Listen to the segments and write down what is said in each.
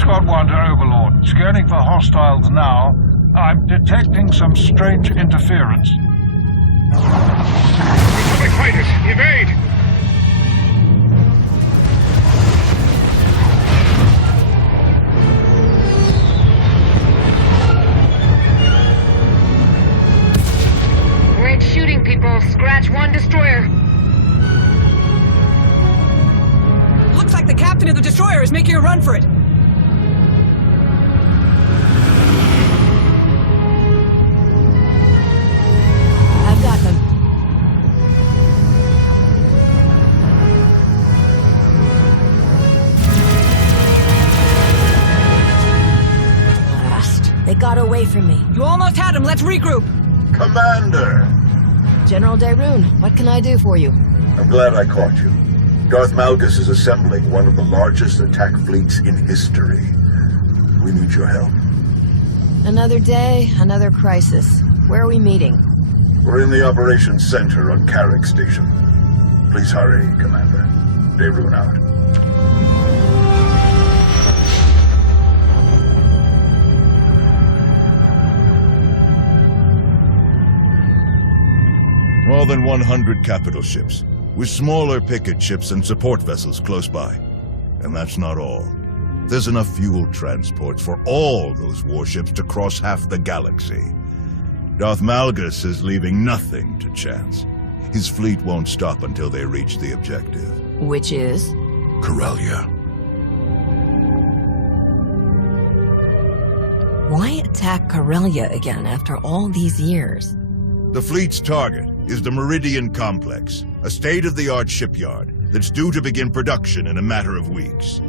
Squad 1 to Overlord. Scanning for hostiles now. I'm detecting some strange interference. Republic fighters, evade! Great shooting, people. Scratch one destroyer. Looks like the captain of the destroyer is making a run for it. I've got them. Blast. They got away from me. You almost had him. Let's regroup. Commander! General Daeroon, what can I do for you? I'm glad I caught you. Darth Malgus is assembling one of the largest attack fleets in history. We need your help. Another day, another crisis. Where are we meeting? We're in the operations center on Carrick Station. Please hurry, Commander. Daeroon out. More than 100 capital ships, with smaller picket ships and support vessels close by. And that's not all. There's enough fuel transports for all those warships to cross half the galaxy. Darth Malgus is leaving nothing to chance. His fleet won't stop until they reach the objective. Which is? Corellia. Why attack Corellia again after all these years? The fleet's target is the Meridian Complex, a state-of-the-art shipyard that's due to begin production in a matter of weeks.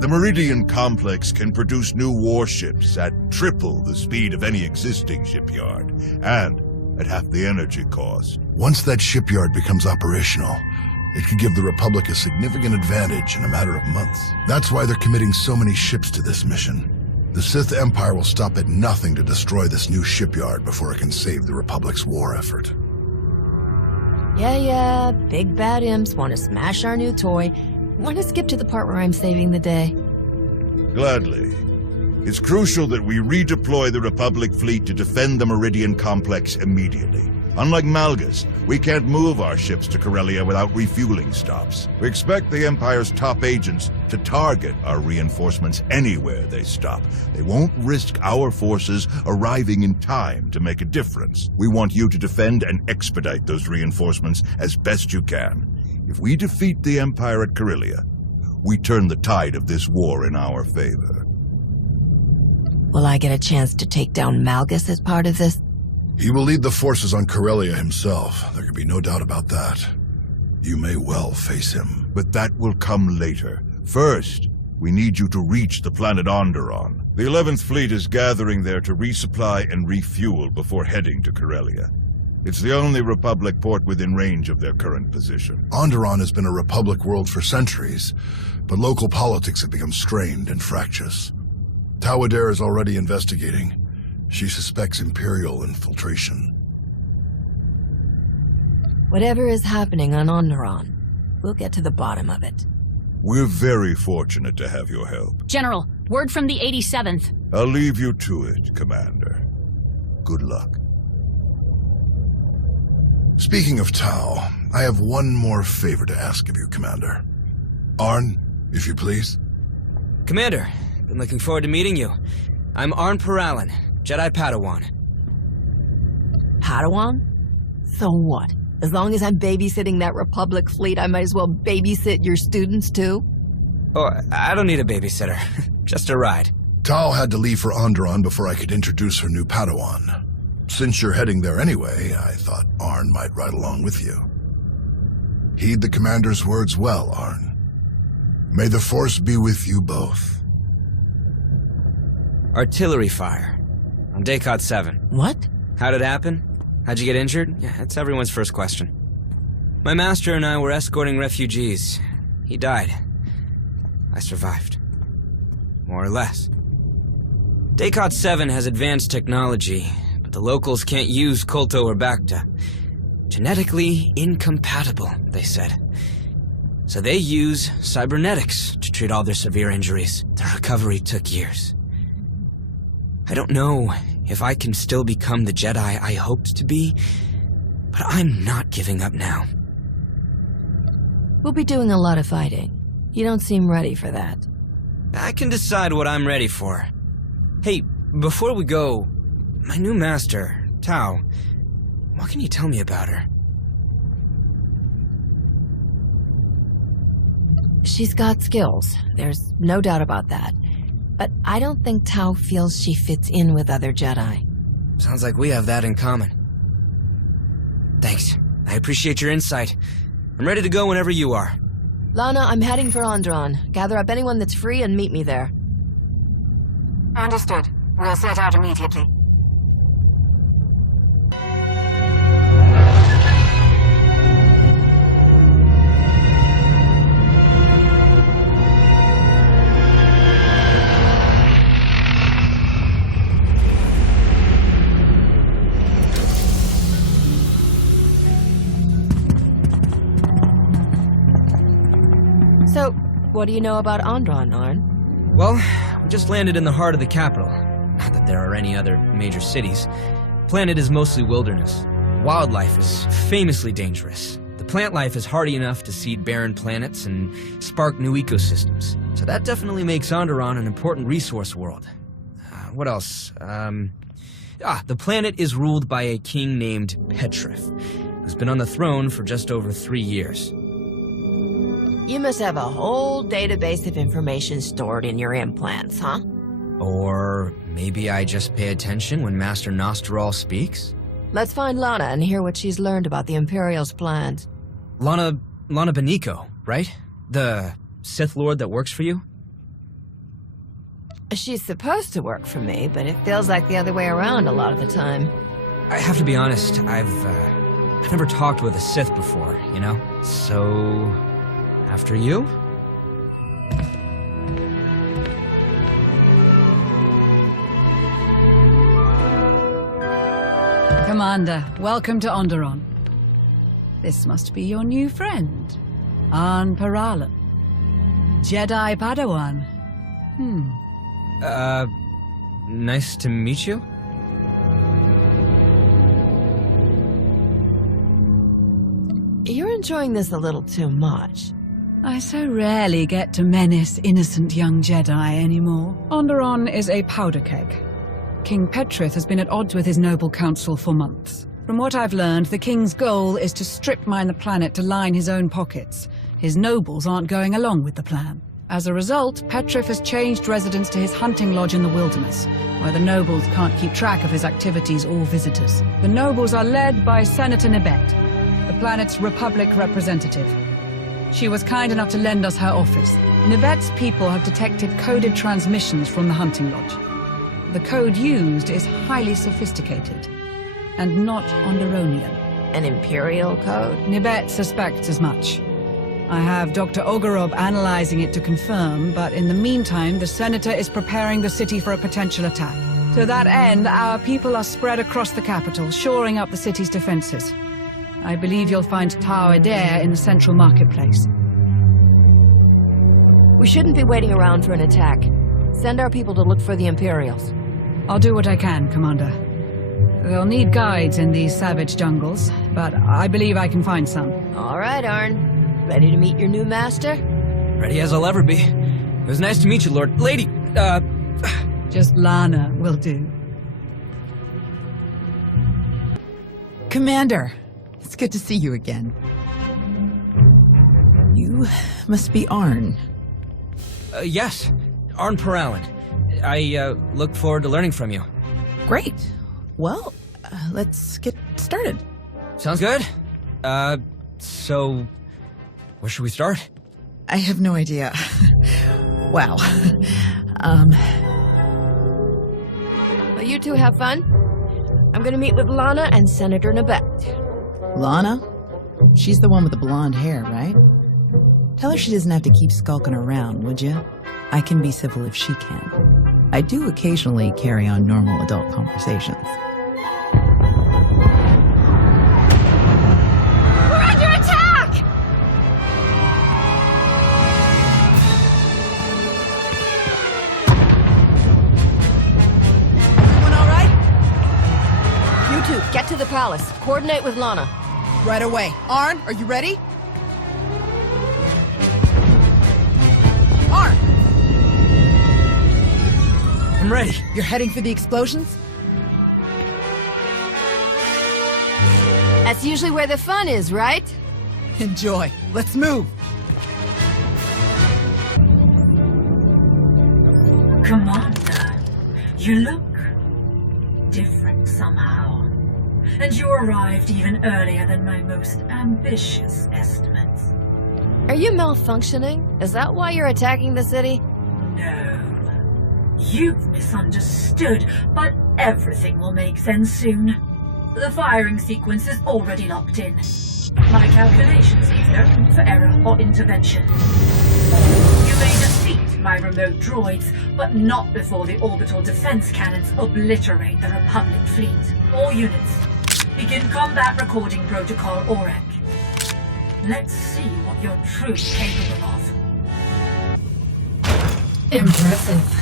The Meridian Complex can produce new warships at triple the speed of any existing shipyard, and at half the energy cost. Once that shipyard becomes operational, it could give the Republic a significant advantage in a matter of months. That's why they're committing so many ships to this mission. The Sith Empire will stop at nothing to destroy this new shipyard before it can save the Republic's war effort. Yeah, big bad imps want to smash our new toy. Want to skip to the part where I'm saving the day? Gladly. It's crucial that we redeploy the Republic fleet to defend the Meridian Complex immediately. Unlike Malgus, we can't move our ships to Corellia without refueling stops. We expect the Empire's top agents to target our reinforcements anywhere they stop. They won't risk our forces arriving in time to make a difference. We want you to defend and expedite those reinforcements as best you can. If we defeat the Empire at Corellia, we turn the tide of this war in our favor. Will I get a chance to take down Malgus as part of this? He will lead the forces on Corellia himself. There can be no doubt about that. You may well face him. But that will come later. First, we need you to reach the planet Onderon. The 11th Fleet is gathering there to resupply and refuel before heading to Corellia. It's the only Republic port within range of their current position. Onderon has been a Republic world for centuries, but local politics have become strained and fractious. Tawader is already investigating. She suspects Imperial infiltration. Whatever is happening on Onderon, we'll get to the bottom of it. We're very fortunate to have your help. General, word from the 87th. I'll leave you to it, Commander. Good luck. Speaking of Tau, I have one more favor to ask of you, Commander. Arn, if you please. Commander, been looking forward to meeting you. I'm Arn Padawan, Jedi Padawan. Padawan? So what? As long as I'm babysitting that Republic fleet, I might as well babysit your students too? Oh, I don't need a babysitter. Just a ride. Tau had to leave for Onderon before I could introduce her new Padawan. Since you're heading there anyway, I thought Arn might ride along with you. Heed the Commander's words well, Arn. May the Force be with you both. Artillery fire. On Daycot 7. What? How'd it happen? How'd you get injured? Yeah, that's everyone's first question. My master and I were escorting refugees. He died. I survived. More or less. Daycot 7 has advanced technology, but the locals can't use Kolto or Bacta. Genetically incompatible, they said. So they use cybernetics to treat all their severe injuries. The recovery took years. I don't know if I can still become the Jedi I hoped to be, but I'm not giving up now. We'll be doing a lot of fighting. You don't seem ready for that. I can decide what I'm ready for. Hey, before we go, my new master, Tao, what can you tell me about her? She's got skills. There's no doubt about that. But I don't think Tao feels she fits in with other Jedi. Sounds like we have that in common. Thanks. I appreciate your insight. I'm ready to go whenever you are. Lana, I'm heading for Onderon. Gather up anyone that's free and meet me there. Understood. We'll set out immediately. So, what do you know about Onderon, Arn? Well, we just landed in the heart of the capital. Not that there are any other major cities. Planet is mostly wilderness. Wildlife is famously dangerous. The plant life is hardy enough to seed barren planets and spark new ecosystems. So that definitely makes Onderon an important resource world. What else? The planet is ruled by a king named Petrif, who's been on the throne for just over 3 years. You must have a whole database of information stored in your implants, huh? Or maybe I just pay attention when Master Nostril speaks? Let's find Lana and hear what she's learned about the Imperial's plans. Lana Beniko, right? The Sith Lord that works for you? She's supposed to work for me, but it feels like the other way around a lot of the time. I have to be honest, I've never talked with a Sith before, you know? So... after you? Commander, welcome to Onderon. This must be your new friend, Arn Paralan. Jedi Padawan. Nice to meet you? You're enjoying this a little too much. I so rarely get to menace innocent young Jedi anymore. Onderon is a powder keg. King Petrith has been at odds with his noble council for months. From what I've learned, the king's goal is to strip mine the planet to line his own pockets. His nobles aren't going along with the plan. As a result, Petrith has changed residence to his hunting lodge in the wilderness, where the nobles can't keep track of his activities or visitors. The nobles are led by Senator Nibet, the planet's Republic representative. She was kind enough to lend us her office. Nibet's people have detected coded transmissions from the hunting lodge. The code used is highly sophisticated, and not Onderonian. An Imperial code? Nibet suspects as much. I have Dr. Ogorob analyzing it to confirm, but in the meantime, the Senator is preparing the city for a potential attack. To that end, our people are spread across the capital, shoring up the city's defenses. I believe you'll find Tau Adair in the central marketplace. We shouldn't be waiting around for an attack. Send our people to look for the Imperials. I'll do what I can, Commander. They'll need guides in these savage jungles, but I believe I can find some. All right, Arn. Ready to meet your new master? Ready as I'll ever be. It was nice to meet you, Lord. Lady, Just Lana will do. Commander, it's good to see you again. You must be Arn. Yes, Arn Paralan. I look forward to learning from you. Great. Well, let's get started. Sounds good. So, where should we start? I have no idea. Wow. Well, you two have fun. I'm gonna meet with Lana and Senator Nibet. Lana? She's the one with the blonde hair, right? Tell her she doesn't have to keep skulking around, would you? I can be civil if she can. I do occasionally carry on normal adult conversations. We're under attack! to the palace. Coordinate with Lana. Right away. Arn, are you ready? Arn! I'm ready. You're heading for the explosions? That's usually where the fun is, right? Enjoy. Let's move. Commander, you look different somehow. And you arrived even earlier than my most ambitious estimates. Are you malfunctioning? Is that why you're attacking the city? No. You've misunderstood, but everything will make sense soon. The firing sequence is already locked in. My calculations leave no room for error or intervention. You may defeat my remote droids, but not before the orbital defense cannons obliterate the Republic fleet. All units, begin combat recording protocol OREC. Let's see what you're truly capable of. Impressive.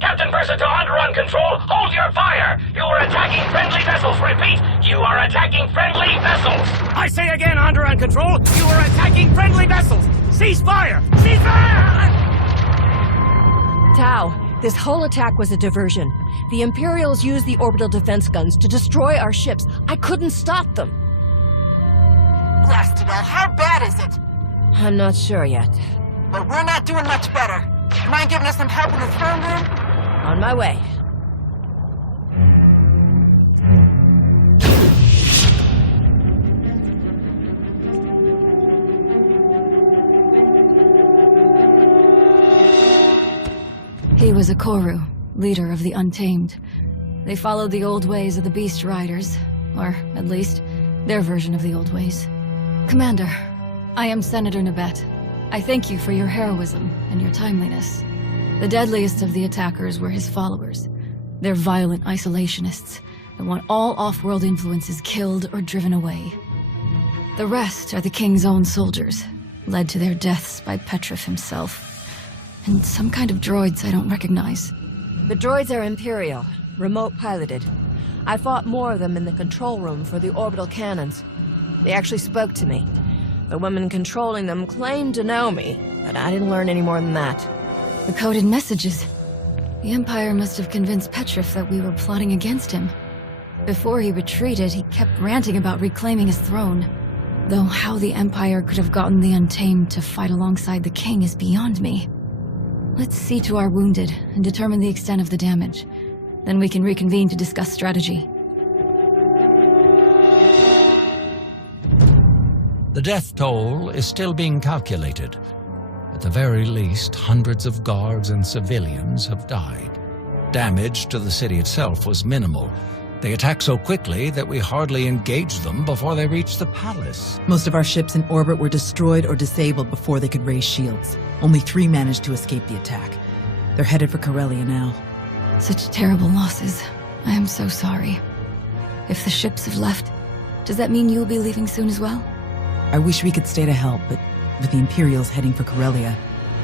Captain Versa to Onderon Control, hold your fire! You are attacking friendly vessels, repeat! You are attacking friendly vessels! I say again, Onderon Control, you are attacking friendly vessels! Cease fire! Cease fire! Tau, this whole attack was a diversion. The Imperials used the orbital defense guns to destroy our ships. I couldn't stop them. Blasted hell, how bad is it? I'm not sure yet. But we're not doing much better. Mind giving us some help in the throne room? On my way. He was a Koru, leader of the Untamed. They followed the old ways of the Beast Riders, or at least, their version of the old ways. Commander, I am Senator Nabet. I thank you for your heroism and your timeliness. The deadliest of the attackers were his followers. They're violent isolationists that want all off-world influences killed or driven away. The rest are the king's own soldiers, led to their deaths by Petrif himself. And some kind of droids I don't recognize. The droids are Imperial, remote-piloted. I fought more of them in the control room for the orbital cannons. They actually spoke to me. The woman controlling them claimed to know me, but I didn't learn any more than that. The coded messages. The Empire must have convinced Petrif that we were plotting against him. Before he retreated, he kept ranting about reclaiming his throne. Though how the Empire could have gotten the Untamed to fight alongside the King is beyond me. Let's see to our wounded and determine the extent of the damage. Then we can reconvene to discuss strategy. The death toll is still being calculated. At the very least, hundreds of guards and civilians have died. Damage to the city itself was minimal. They attacked so quickly that we hardly engaged them before they reached the palace. Most of our ships in orbit were destroyed or disabled before they could raise shields. Only 3 managed to escape the attack. They're headed for Corellia now. Such terrible losses. I am so sorry. If the ships have left, does that mean you'll be leaving soon as well? I wish we could stay to help, but with the Imperials heading for Corellia...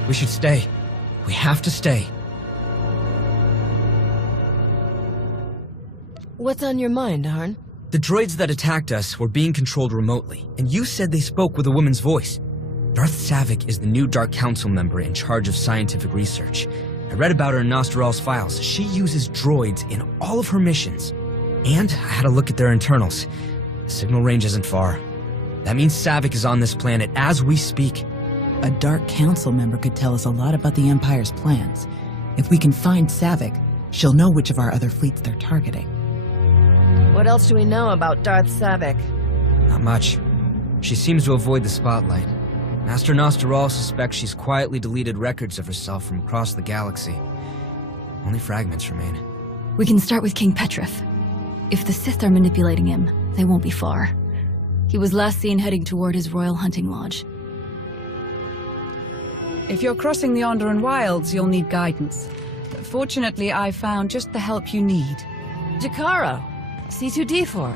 We should stay. We have to stay. What's on your mind, Arn? The droids that attacked us were being controlled remotely, and you said they spoke with a woman's voice. Darth Saavik is the new Dark Council member in charge of scientific research. I read about her in Nostral's files. She uses droids in all of her missions. And I had a look at their internals. The signal range isn't far. That means Saavik is on this planet as we speak. A Dark Council member could tell us a lot about the Empire's plans. If we can find Saavik, she'll know which of our other fleets they're targeting. What else do we know about Darth Saavik? Not much. She seems to avoid the spotlight. Master Nostral suspects she's quietly deleted records of herself from across the galaxy. Only fragments remain. We can start with King Petrif. If the Sith are manipulating him, they won't be far. He was last seen heading toward his royal hunting lodge. If you're crossing the Onderon wilds, you'll need guidance. Fortunately, I found just the help you need. Jakaro, C2D4.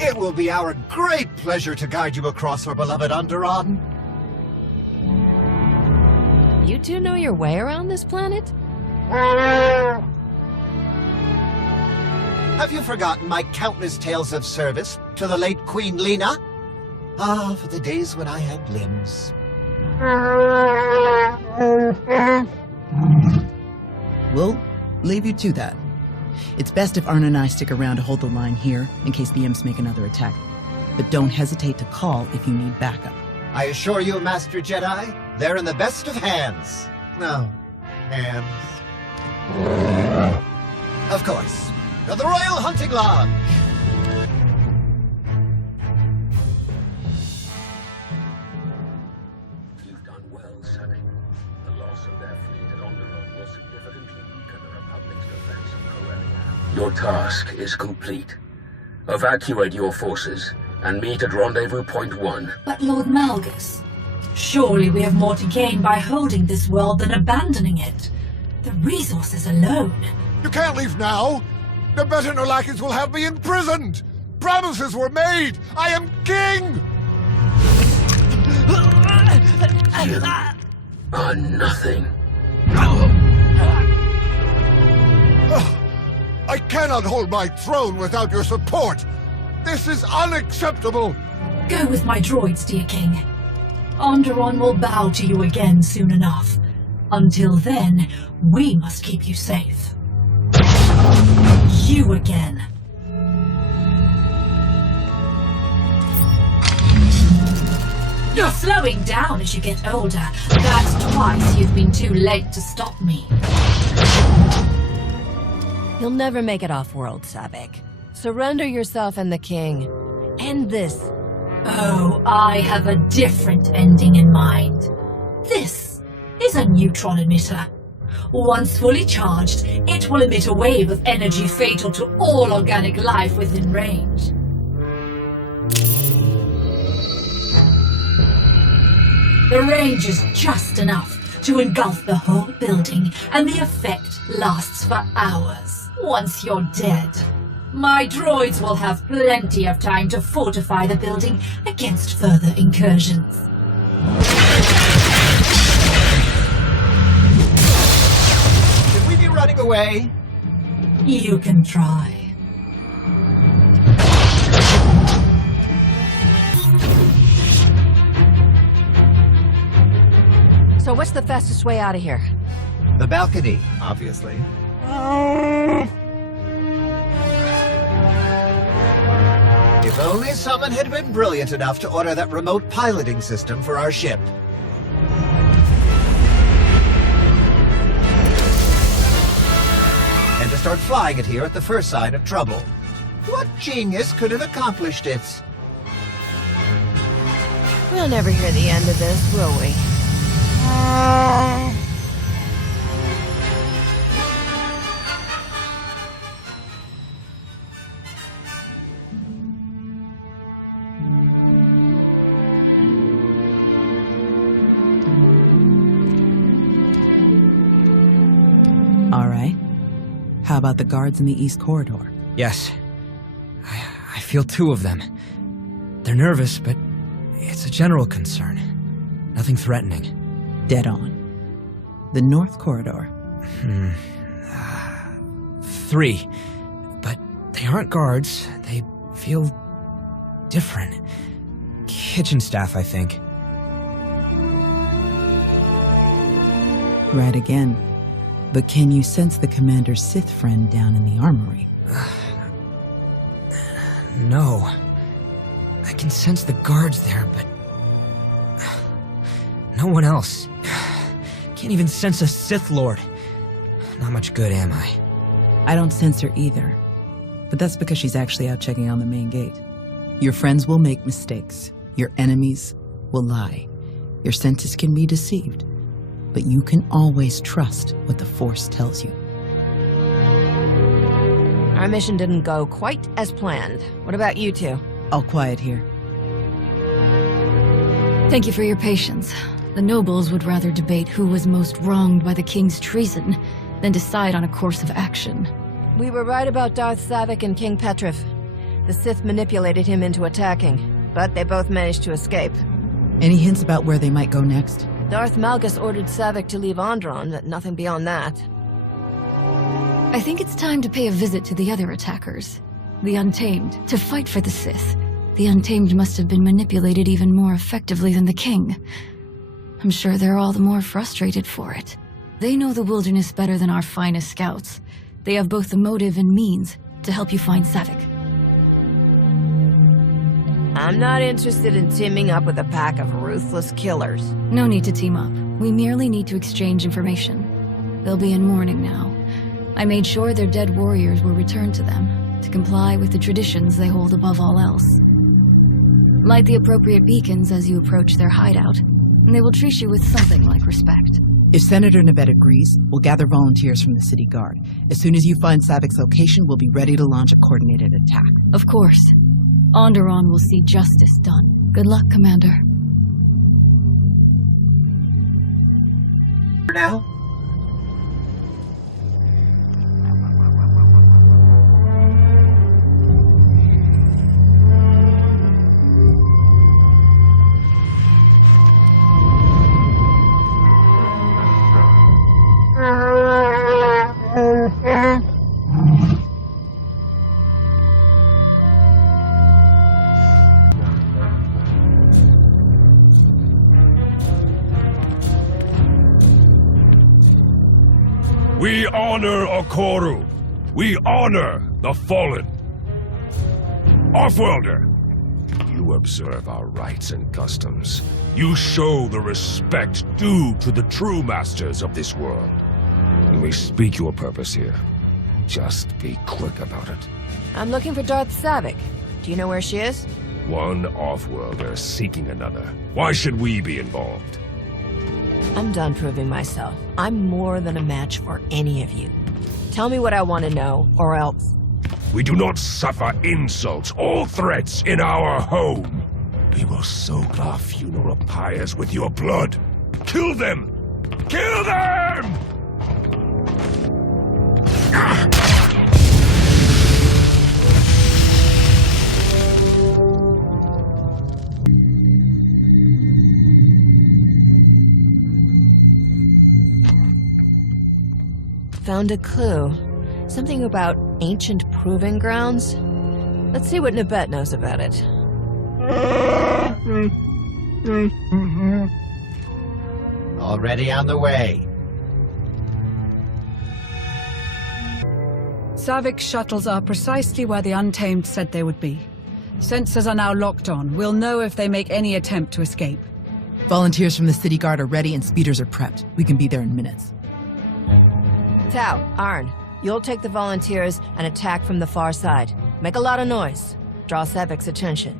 It will be our great pleasure to guide you across our beloved Onderon. You two know your way around this planet? Have you forgotten my countless tales of service to the late Queen Lena? Ah, for the days when I had limbs. We'll leave you to that. It's best if Arn and I stick around to hold the line here in case the imps make another attack. But don't hesitate to call if you need backup. I assure you, Master Jedi, they're in the best of hands. No, hands. Of course. To the Royal Hunting Lodge! You've done well, Saavik. The loss of their fleet at Onderon will significantly weaken the Republic's defense of Corellia. Your task is complete. Evacuate your forces and meet at Rendezvous Point 1. But Lord Malgus, surely we have more to gain by holding this world than abandoning it. The resources alone. You can't leave now! The Betan lackeys will have me imprisoned! Promises were made! I am king! You are nothing. I cannot hold my throne without your support! This is unacceptable! Go with my droids, dear king. Onderon will bow to you again soon enough. Until then, we must keep you safe. You again. You're slowing down as you get older. That's twice you've been too late to stop me. You'll never make it off-world, Saavik. Surrender yourself and the king. End this. Oh, I have a different ending in mind. This is a neutron emitter. Once fully charged, it will emit a wave of energy fatal to all organic life within range. The range is just enough to engulf the whole building, and the effect lasts for hours. Once you're dead, my droids will have plenty of time to fortify the building against further incursions. Should we be running away? You can try. So what's the fastest way out of here? The balcony, obviously. If only someone had been brilliant enough to order that remote piloting system for our ship. And to start flying it here at the first sign of trouble. What genius could have accomplished it? We'll never hear the end of this, will we? All right. How about the guards in the East Corridor? Yes. I feel two of them. They're nervous, but it's a general concern. Nothing threatening. Dead on. The North Corridor. 3. But they aren't guards. They feel different. Kitchen staff, I think. Right again. But can you sense the Commander's Sith friend down in the armory? No. I can sense the guards there, but no one else. Can't even sense a Sith Lord. Not much good, am I? I don't sense her either. But that's because she's actually out checking on the main gate. Your friends will make mistakes. Your enemies will lie. Your senses can be deceived. But you can always trust what the Force tells you. Our mission didn't go quite as planned. What about you two? All quiet here. Thank you for your patience. The nobles would rather debate who was most wronged by the king's treason than decide on a course of action. We were right about Darth Saavik and King Petrif. The Sith manipulated him into attacking, but they both managed to escape. Any hints about where they might go next? Darth Malgus ordered Saavik to leave Onderon, but nothing beyond that. I think it's time to pay a visit to the other attackers. The Untamed, to fight for the Sith. The Untamed must have been manipulated even more effectively than the King. I'm sure they're all the more frustrated for it. They know the wilderness better than our finest scouts. They have both the motive and means to help you find Saavik. I'm not interested in teaming up with a pack of ruthless killers. No need to team up. We merely need to exchange information. They'll be in mourning now. I made sure their dead warriors were returned to them, to comply with the traditions they hold above all else. Light the appropriate beacons as you approach their hideout, and they will treat you with something like respect. If Senator Nebet agrees, we'll gather volunteers from the city guard. As soon as you find Saavik's location, we'll be ready to launch a coordinated attack. Of course. Onderon will see justice done. Good luck, Commander. Now? We honor Okoru. We honor the fallen. Offworlder, you observe our rites and customs. You show the respect due to the true masters of this world. You may speak your purpose here. Just be quick about it. I'm looking for Darth Saavik. Do you know where she is? One offworlder seeking another. Why should we be involved? I'm done proving myself. I'm more than a match for any of you. Tell me what I want to know, or else. We do not suffer insults or threats in our home. We will soak our funeral pyres with your blood. Kill them! Kill them! Found a clue. Something about ancient proving grounds. Let's see what Nebet knows about it. Already on the way. Saavik shuttles are precisely where the Untamed said they would be. Sensors are now locked on. We'll know if they make any attempt to escape. Volunteers from the city guard are ready and speeders are prepped. We can be there in minutes. Tao, Arn, you'll take the volunteers and attack from the far side. Make a lot of noise. Draw Saavik's attention.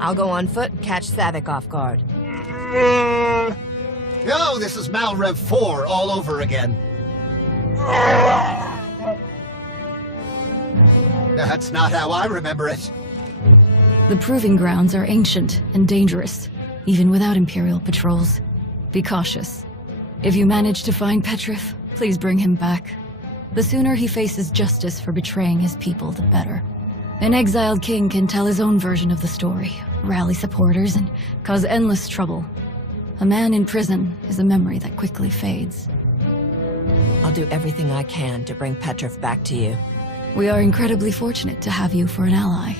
I'll go on foot and catch Saavik off guard. Oh, this is Malrev 4 all over again. That's not how I remember it. The proving grounds are ancient and dangerous, even without Imperial patrols. Be cautious. If you manage to find Petrif, please bring him back. The sooner he faces justice for betraying his people, the better. An exiled king can tell his own version of the story, rally supporters, and cause endless trouble. A man in prison is a memory that quickly fades. I'll do everything I can to bring Petrif back to you. We are incredibly fortunate to have you for an ally.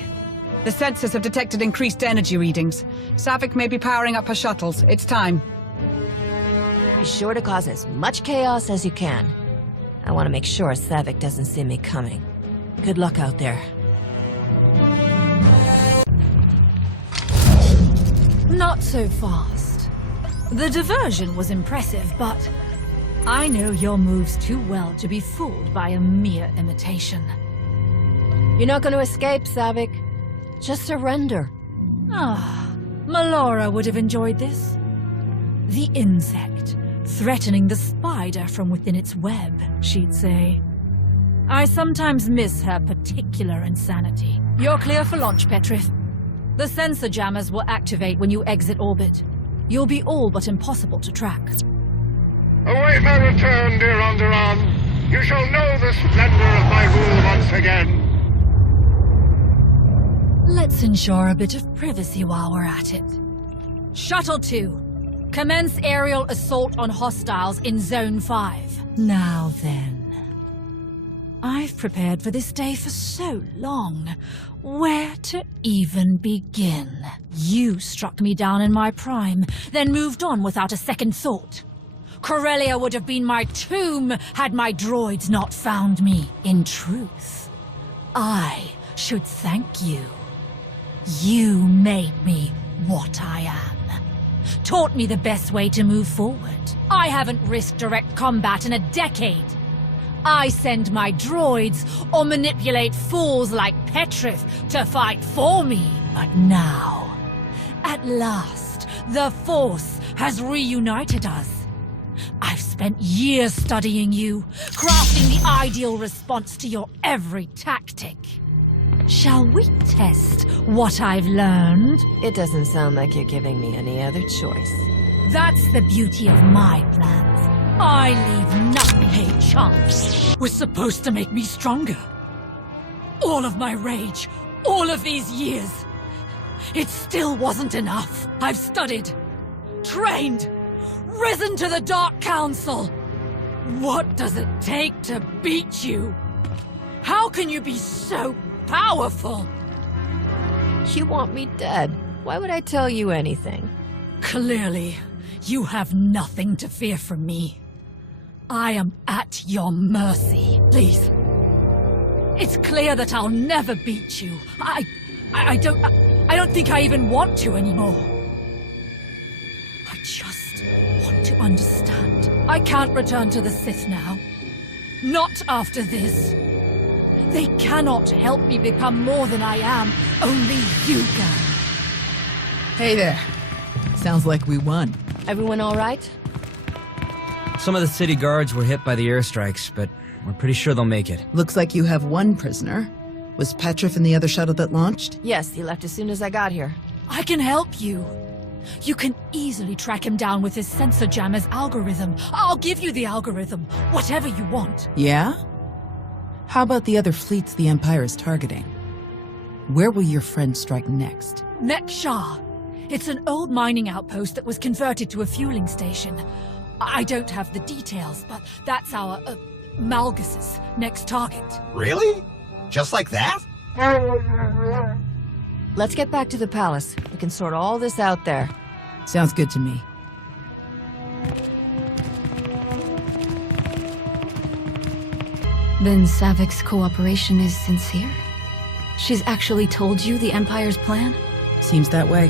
The sensors have detected increased energy readings. Saavik may be powering up her shuttles. It's time. Be sure to cause as much chaos as you can. I want to make sure Saavik doesn't see me coming. Good luck out there. Not so fast. The diversion was impressive, but I know your moves too well to be fooled by a mere imitation. You're not going to escape, Saavik. Just surrender. Ah, Melora would have enjoyed this. The insect, threatening the spider from within its web, she'd say. I sometimes miss her particular insanity. You're clear for launch, Petrif. The sensor jammers will activate when you exit orbit. You'll be all but impossible to track. Await my return, dear Onderon. You shall know the splendor of my rule once again. Let's ensure a bit of privacy while we're at it. Shuttle 2. Commence aerial assault on hostiles in Zone 5. Now then. I've prepared for this day for so long. Where to even begin? You struck me down in my prime, then moved on without a second thought. Corellia would have been my tomb had my droids not found me. In truth, I should thank you. You made me what I am. Taught me the best way to move forward. I haven't risked direct combat in a decade. I send my droids or manipulate fools like Petrith to fight for me. But now, at last, the Force has reunited us. I've spent years studying you, crafting the ideal response to your every tactic. Shall we test what I've learned? It doesn't sound like you're giving me any other choice. That's the beauty of my plans. I leave nothing to chance. Was supposed to make me stronger. All of my rage, all of these years. It still wasn't enough. I've studied, trained, risen to the Dark Council. What does it take to beat you? How can you be so powerful? You want me dead. Why would I tell you anything? Clearly, you have nothing to fear from me. I am at your mercy. Please. It's clear that I'll never beat you. I don't think I even want to anymore. I just want to understand. I can't return to the Sith now. Not after this. They cannot help me become more than I am. Only you can. Hey there. Sounds like we won. Everyone all right? Some of the city guards were hit by the airstrikes, but we're pretty sure they'll make it. Looks like you have one prisoner. Was Petrith in the other shuttle that launched? Yes, he left as soon as I got here. I can help you. You can easily track him down with his sensor jammer's algorithm. I'll give you the algorithm, whatever you want. Yeah? How about the other fleets the Empire is targeting? Where will your friend strike next? Mek-Shah. It's an old mining outpost that was converted to a fueling station. I don't have the details, but that's our, Malgus's next target. Really? Just like that? Let's get back to the palace. We can sort all this out there. Sounds good to me. Then Saavik's cooperation is sincere? She's actually told you the Empire's plan? Seems that way.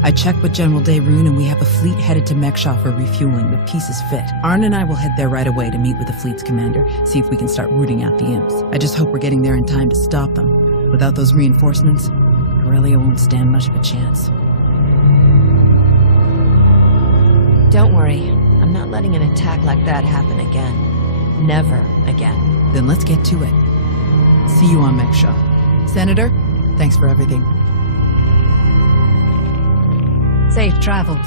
I checked with General Daeroon and we have a fleet headed to Mek-Shah for refueling. The pieces fit. Arn and I will head there right away to meet with the fleet's commander, see if we can start rooting out the imps. I just hope we're getting there in time to stop them. Without those reinforcements, Corellia won't stand much of a chance. Don't worry. I'm not letting an attack like that happen again. Never again. Then let's get to it. See you on Mek-Shah. Senator, thanks for everything. Safe travels.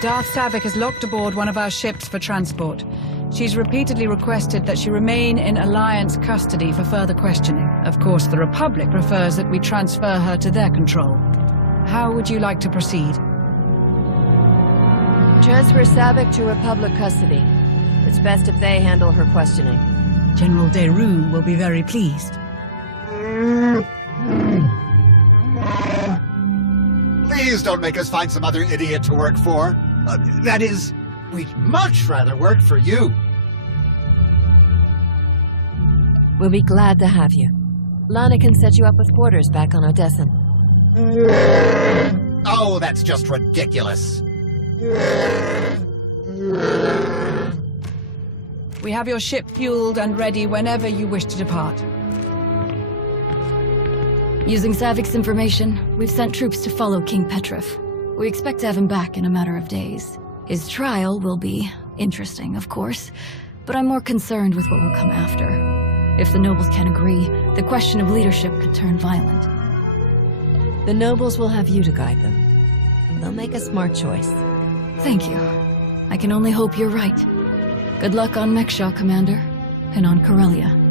Darth Saavik has locked aboard one of our ships for transport. She's repeatedly requested that she remain in Alliance custody for further questioning. Of course, the Republic prefers that we transfer her to their control. How would you like to proceed? Transfer Saavik to Republic custody. It's best if they handle her questioning. General Daeroon will be very pleased. Please don't make us find some other idiot to work for. That is, we'd much rather work for you. We'll be glad to have you. Lana can set you up with quarters back on Odessen. Oh, that's just ridiculous. We have your ship fueled and ready whenever you wish to depart. Using Saavik's information, we've sent troops to follow King Petrith. We expect to have him back in a matter of days. His trial will be interesting, of course, but I'm more concerned with what will come after. If the nobles can agree, the question of leadership could turn violent. The nobles will have you to guide them. they'll make a smart choice. Thank you. I can only hope you're right. Good luck on Mekshah, Commander, and on Corellia.